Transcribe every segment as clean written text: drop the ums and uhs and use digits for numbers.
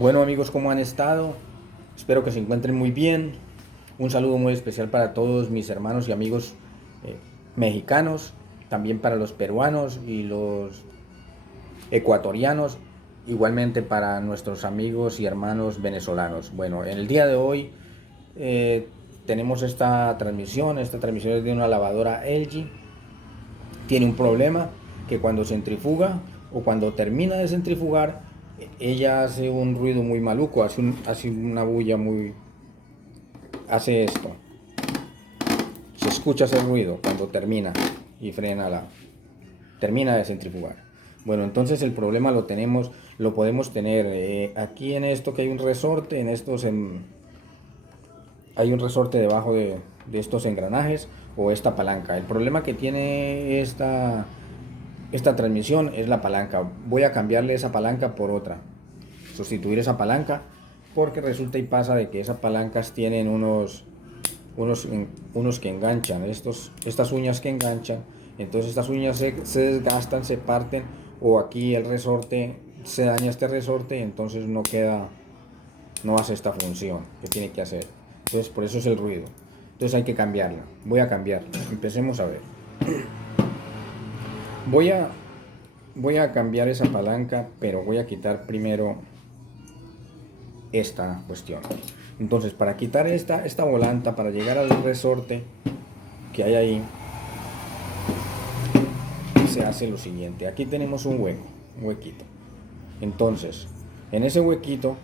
Bueno amigos, ¿cómo han estado? Espero que se encuentren muy bien. Un saludo muy especial para todos mis hermanos y amigos eh, mexicanos, también para los peruanos y los ecuatorianos, igualmente para nuestros amigos y hermanos venezolanos. Bueno, en el día de hoy eh, tenemos esta transmisión es de una lavadora LG. Tiene un problema que cuando centrifuga o cuando termina de centrifugar, ella hace un ruido muy maluco, hace una bulla muy... hace esto. Se escucha ese ruido cuando termina y termina de centrifugar. Bueno, entonces el problema lo podemos tener aquí en esto que hay un resorte, hay un resorte debajo de estos engranajes o esta palanca. El problema que tiene esta transmisión es la palanca. Voy a cambiarle esa palanca por otra, sustituir esa palanca, porque resulta y pasa de que esas palancas tienen unos que enganchan, estas uñas que enganchan. Entonces estas uñas se desgastan, se parten, o aquí el resorte se daña, este resorte, entonces no hace esta función que tiene que hacer. Entonces por eso es el ruido. Entonces hay que cambiarla. Voy a cambiarla. Empecemos a ver. Voy a, voy a cambiar esa palanca, pero voy a quitar primero esta cuestión. Entonces, para quitar esta volanta, para llegar al resorte que hay ahí, se hace lo siguiente. Aquí tenemos un huequito. Entonces, en ese huequito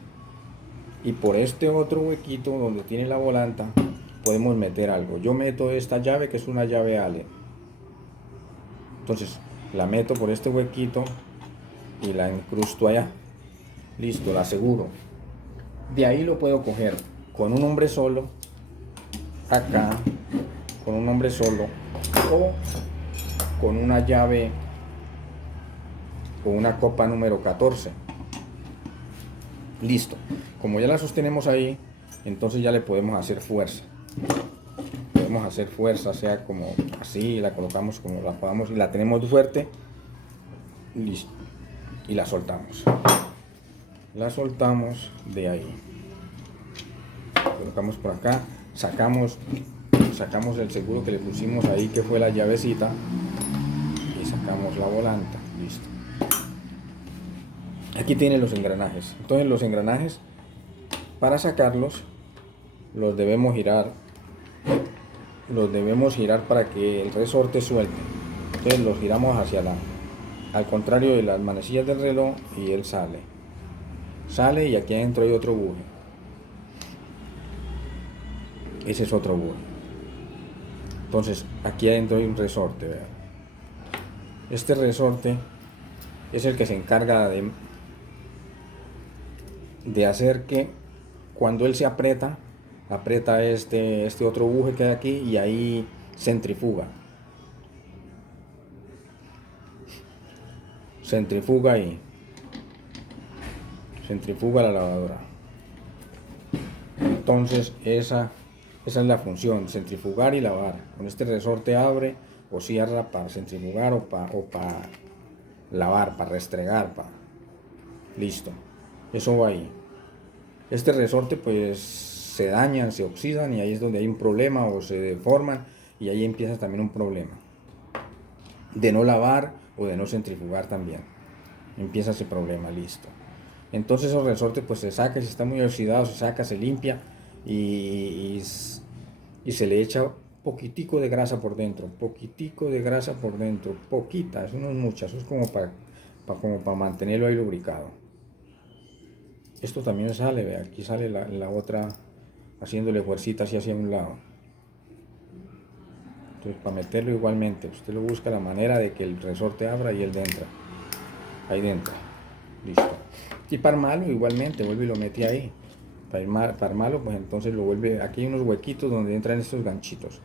y por este otro huequito donde tiene la volanta, podemos meter algo. Yo meto esta llave, que es una llave Allen. Entonces, la meto por este huequito y la incrusto allá. Listo, la aseguro. De ahí lo puedo coger con un hombre solo, acá, con un hombre solo, o con una llave, con una copa número 14. Listo. Como ya la sostenemos ahí, entonces ya le podemos hacer fuerza. Podemos hacer fuerza, sea como así, la colocamos como la podamos y la tenemos fuerte. Listo. Y la soltamos. La soltamos de ahí. Colocamos por acá, sacamos el seguro que le pusimos ahí, que fue la llavecita, y sacamos la volanta. Listo. Aquí tienen los engranajes. Entonces los engranajes, para sacarlos, los debemos girar para que el resorte suelte. Entonces los giramos al contrario de las manecillas del reloj, y él sale, y aquí adentro hay otro buje. Ese es otro buje. Entonces aquí adentro hay un resorte, vean. Este resorte es el que se encarga de hacer que cuando él se aprieta este otro buje que hay aquí, y ahí centrifuga ahí, centrifuga la lavadora. Entonces esa es la función, centrifugar y lavar. Con este resorte abre o cierra para centrifugar o para lavar, para restregar, listo. Eso va ahí. Este resorte pues se dañan, se oxidan, y ahí es donde hay un problema, o se deforman, y ahí empieza también un problema de no lavar o de no centrifugar también. Empieza ese problema, listo. Entonces esos resortes pues se saca, si está muy oxidado se saca, se limpia, y se le echa poquitico de grasa por dentro, poquita, eso no es mucha, eso es como para mantenerlo ahí lubricado. Esto también sale, ve, aquí sale la otra haciéndole fuercitas hacia un lado. Entonces para meterlo igualmente, usted lo busca la manera de que el resorte abra y él entra. Ahí dentro. Listo. Y para armarlo igualmente, vuelve y lo mete ahí. Para armarlo, pues entonces lo vuelve. Aquí hay unos huequitos donde entran estos ganchitos,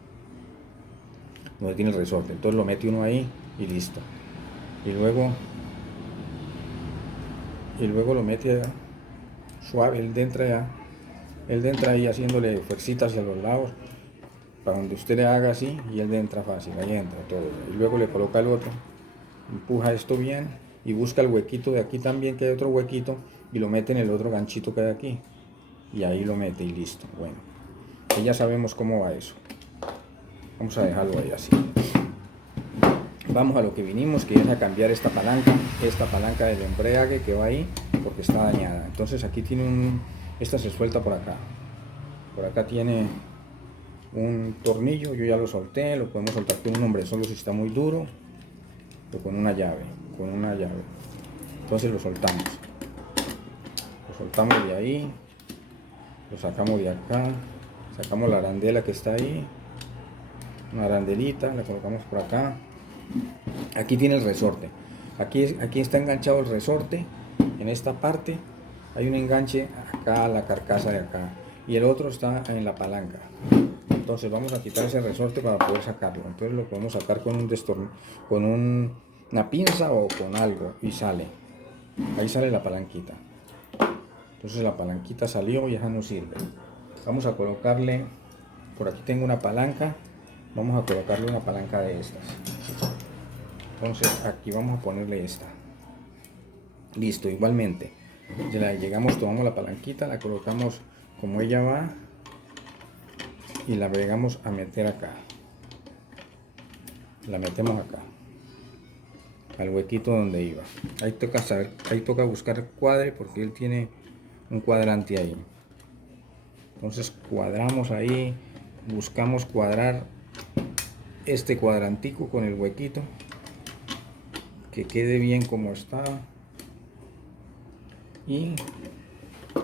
donde tiene el resorte. Entonces lo mete uno ahí y listo. Y luego lo mete allá, suave, él entra ahí haciéndole fuercitas hacia los lados, para donde usted le haga así, y él entra fácil, ahí entra todo. Y luego le coloca el otro, empuja esto bien y busca el huequito de aquí también, que hay otro huequito, y lo mete en el otro ganchito que hay aquí, y ahí lo mete y listo. Bueno, ya sabemos cómo va eso. Vamos a dejarlo ahí así. Vamos a lo que vinimos, que es a cambiar esta palanca del embrague que va ahí, porque está dañada. Entonces aquí tiene esta se suelta por acá tiene un tornillo, yo ya lo solté, lo podemos soltar con un hombre solo si está muy duro, o con una llave, entonces lo soltamos de ahí, lo sacamos de acá, sacamos la arandela que está ahí, una arandelita, la colocamos por acá. Aquí tiene el resorte, aquí está enganchado el resorte, en esta parte hay un enganche acá a la carcasa de acá, y el otro está en la palanca. Entonces vamos a quitar ese resorte para poder sacarlo. Entonces lo podemos sacar con una pinza o con algo, y sale, ahí sale la palanquita. Entonces la palanquita salió y ya no sirve. Vamos a colocarle, por aquí tengo una palanca, vamos a colocarle una palanca de estas. Entonces aquí vamos a ponerle esta. Listo, igualmente. Ya llegamos, tomamos la palanquita, la colocamos como ella va y la llegamos a meter acá. La metemos acá, al huequito donde iba. Ahí toca buscar el cuadre porque él tiene un cuadrante ahí. Entonces cuadramos ahí, buscamos cuadrar este cuadrantico con el huequito, que quede bien como está, y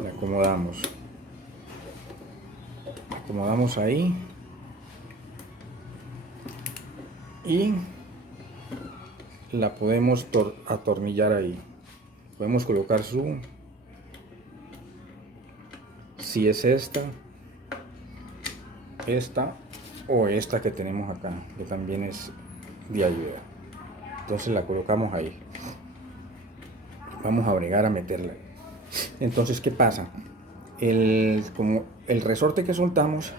la acomodamos ahí, y la podemos atornillar ahí. Podemos colocar si es esta o esta que tenemos acá, que también es de ayuda. Entonces la colocamos ahí. Vamos a bregar a meterla. Entonces, ¿qué pasa? Como el resorte que soltamos,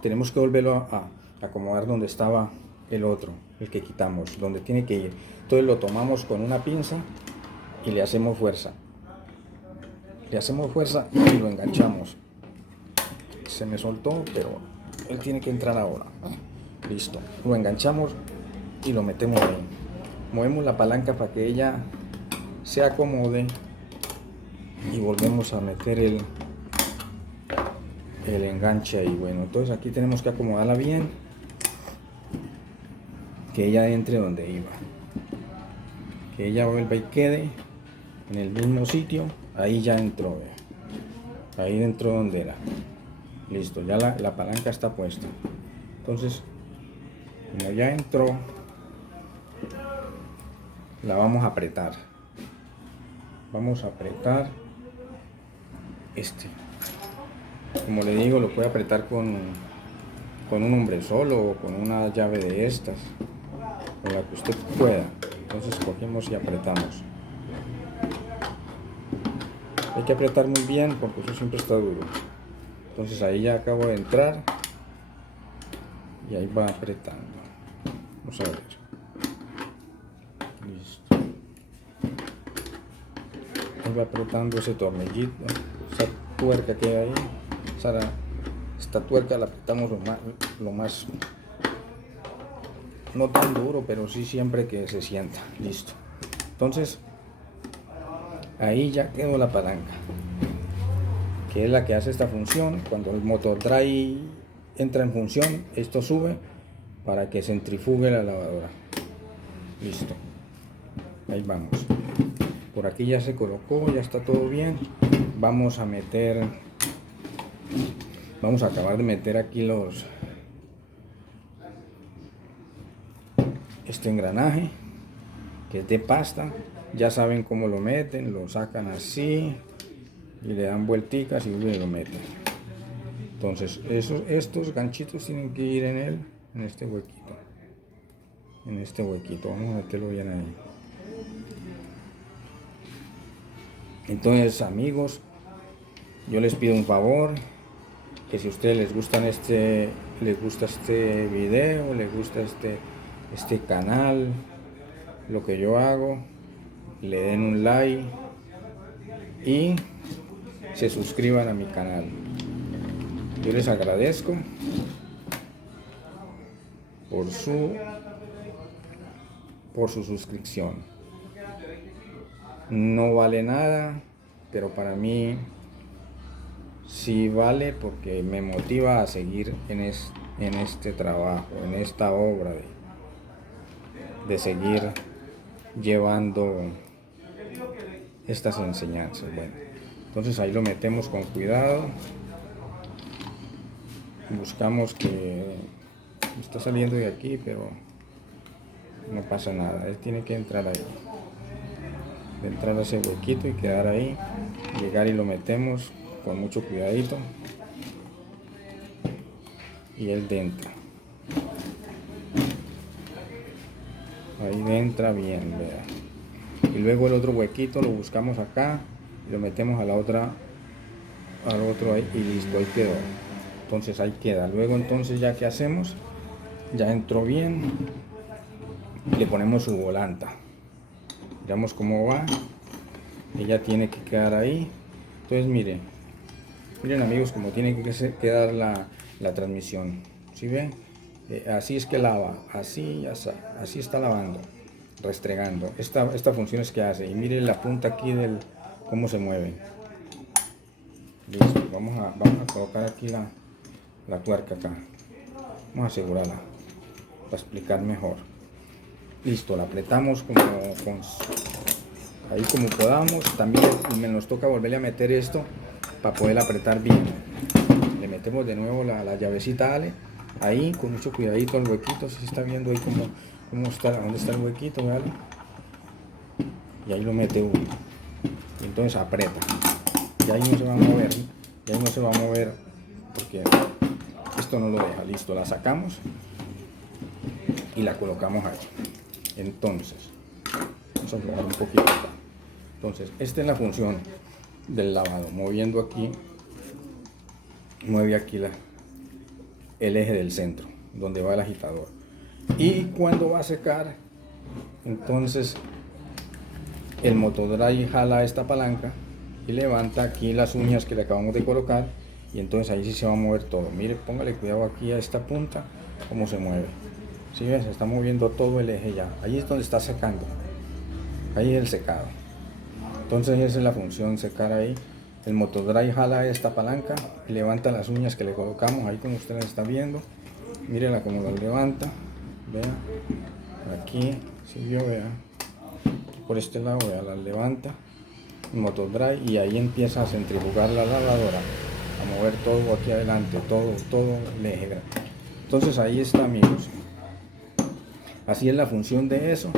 tenemos que volverlo a acomodar donde estaba el otro, el que quitamos, donde tiene que ir. Entonces lo tomamos con una pinza y le hacemos fuerza. Y lo enganchamos. Se me soltó, pero él tiene que entrar ahora. Listo. Lo enganchamos y lo metemos ahí. Movemos la palanca para que ella se acomode y volvemos a meter el enganche ahí. Bueno, entonces aquí tenemos que acomodarla bien, que ella entre donde iba, que ella vuelva y quede en el mismo sitio. Ahí ya entró, ahí dentro donde era. Listo, ya la palanca está puesta. Entonces, como ya entró, la vamos a apretar. Vamos a apretar como le digo, lo puede apretar con un hombre solo o con una llave de estas, con la que usted pueda. Entonces cogemos y apretamos. Hay que apretar muy bien porque eso siempre está duro. Entonces ahí ya acabo de entrar y ahí va apretando. Vamos a ver. Listo. Ahí va apretando ese tornillito, esa tuerca que hay ahí. Esta tuerca la apretamos lo más, no tan duro, pero sí siempre que se sienta. Listo. Entonces ahí ya quedó la palanca, que es la que hace esta función. Cuando el motor dry entra en función, esto sube para que centrifugue la lavadora. Listo. Ahí vamos. Por aquí ya se colocó, ya está todo bien. Vamos a acabar de meter aquí este engranaje, que es de pasta. Ya saben cómo lo meten, lo sacan así y le dan vuelticas y lo meten. Entonces estos ganchitos tienen que ir en este huequito. Vamos a meterlo bien ahí. Entonces, amigos, yo les pido un favor, que si a ustedes les gusta este video, les gusta este canal, lo que yo hago, le den un like y se suscriban a mi canal. Yo les agradezco por su suscripción. No vale nada, pero para mí sí vale, porque me motiva a seguir en este trabajo, en esta obra de seguir llevando estas enseñanzas. Bueno, entonces ahí lo metemos con cuidado, buscamos que está saliendo de aquí, pero no pasa nada, él tiene que entrar ahí, entrar a ese huequito y quedar ahí, llegar y lo metemos con mucho cuidadito y él entra. Ahí entra bien, vea. Y luego el otro huequito lo buscamos acá y lo metemos al otro ahí y listo, ahí quedó. Entonces ahí queda. Luego entonces ya que hacemos, ya entró bien, le ponemos su volanta. Miramos cómo va. Ella tiene que quedar ahí. Entonces miren amigos, como tiene que quedar la transmisión. ¿Sí ven? Así es que lava, así está lavando, restregando. Esta función es que hace. Y miren la punta aquí cómo se mueve. Listo, vamos a colocar aquí la tuerca acá. Vamos a asegurarla para explicar mejor. Listo, la apretamos ahí como podamos. También nos toca volverle a meter esto para poder apretar bien. Le metemos de nuevo la llavecita Ale, ahí con mucho cuidadito al huequito. Si se está viendo ahí dónde está el huequito, ¿vale? Y ahí lo mete uno y entonces aprieta y ahí no se va a mover, porque esto no lo deja. Listo, la sacamos y la colocamos ahí. Entonces vamos a jugar un poquito acá. Entonces esta es la función del lavado, moviendo aquí, mueve aquí el eje del centro donde va el agitador, y cuando va a secar, entonces el motodry jala esta palanca y levanta aquí las uñas que le acabamos de colocar, y entonces ahí sí se va a mover todo. Mire, póngale cuidado aquí a esta punta cómo se mueve. Si ven, se está moviendo todo el eje ya. Ahí es donde está secando, ahí es el secado. Entonces esa es la función, secar ahí. El motodry jala esta palanca y levanta las uñas que le colocamos ahí, como ustedes están viendo. Mírenla como las levanta. Vean, aquí, si vio, vean, por este lado, vean, las levanta el motodry y ahí empieza a centrifugar la lavadora, a mover todo aquí adelante, todo el eje. Entonces ahí está, amigos. Así es la función de eso.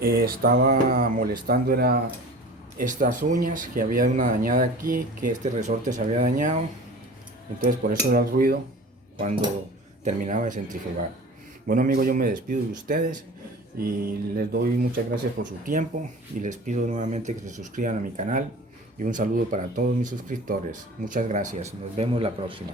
Estaba molestando estas uñas, que había una dañada aquí, que este resorte se había dañado, entonces por eso era el ruido cuando terminaba de centrifugar. Bueno amigos, yo me despido de ustedes y les doy muchas gracias por su tiempo y les pido nuevamente que se suscriban a mi canal, y un saludo para todos mis suscriptores. Muchas gracias, nos vemos la próxima.